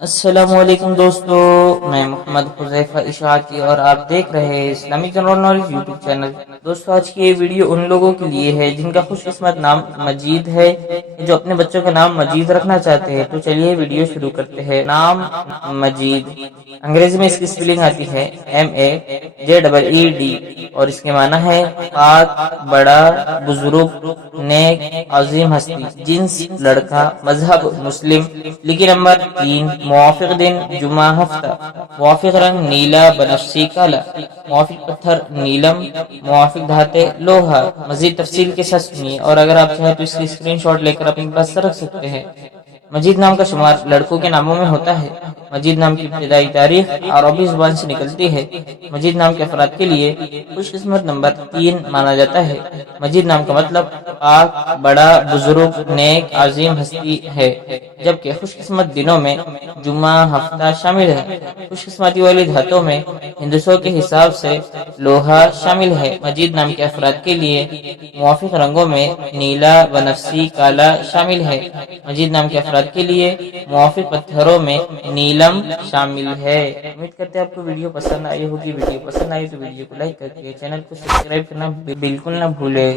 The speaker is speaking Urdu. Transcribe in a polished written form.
السلام علیکم دوستو، میں محمد حذیفہ اشاعتی اور آپ دیکھ رہے ہیں Islamic general knowledge YouTube channel. دوستو آج کی یہ ویڈیو ان لوگوں کے لیے ہے جن کا خوش قسمت نام مجید ہے، جو اپنے بچوں کا نام مجید رکھنا چاہتے ہیں۔ تو چلیے ویڈیو شروع کرتے ہیں۔ نام مجید، انگریزی میں اس کی سپیلنگ آتی ہے MAJEED اور اس کے معنی ہے پاک، بڑا، بزرگ، نیک، عظیم ہستی۔ جنس لڑکا، مذہب مسلم، لکی نمبر 3، موافق دن جمعہ ہفتہ، موافق رنگ نیلا بنفسی کالا، موافق پتھر نیلم، موافق دھاتے لوہا۔ مزید تفصیل کے ساتھ سنیے، اور اگر آپ چاہیں تو اس کی اسکرین شاٹ لے کر اپنے پاس رکھ سکتے ہیں۔ مجید نام کا شمار لڑکوں کے ناموں میں ہوتا ہے۔ مجید نام کی ابتدائی تاریخ عربی زبان سے نکلتی ہے۔ مجید نام کے افراد کے لیے خوش قسمت نمبر 3 مانا جاتا ہے۔ مجید نام کا مطلب پاک، بڑا، بزرگ، نیک، عظیم ہستی ہے، جبکہ خوش قسمت دنوں میں جمعہ ہفتہ شامل ہے۔ خوش قسمتی والی دھاتوں میں ہندسوں کے حساب سے لوہا شامل ہے۔ مجید نام کے افراد کے لیے موافق رنگوں میں نیلا، بنفسی، کالا شامل ہے۔ مجید نام کے افراد کے لیے موافق پتھروں میں نیلم شامل ہے۔ امید کرتے ہیں آپ کو ویڈیو پسند آئی ہوگی۔ ویڈیو پسند آئی تو ویڈیو کو لائک کر کے چینل کو سبسکرائب کرنا بالکل نہ بھولے۔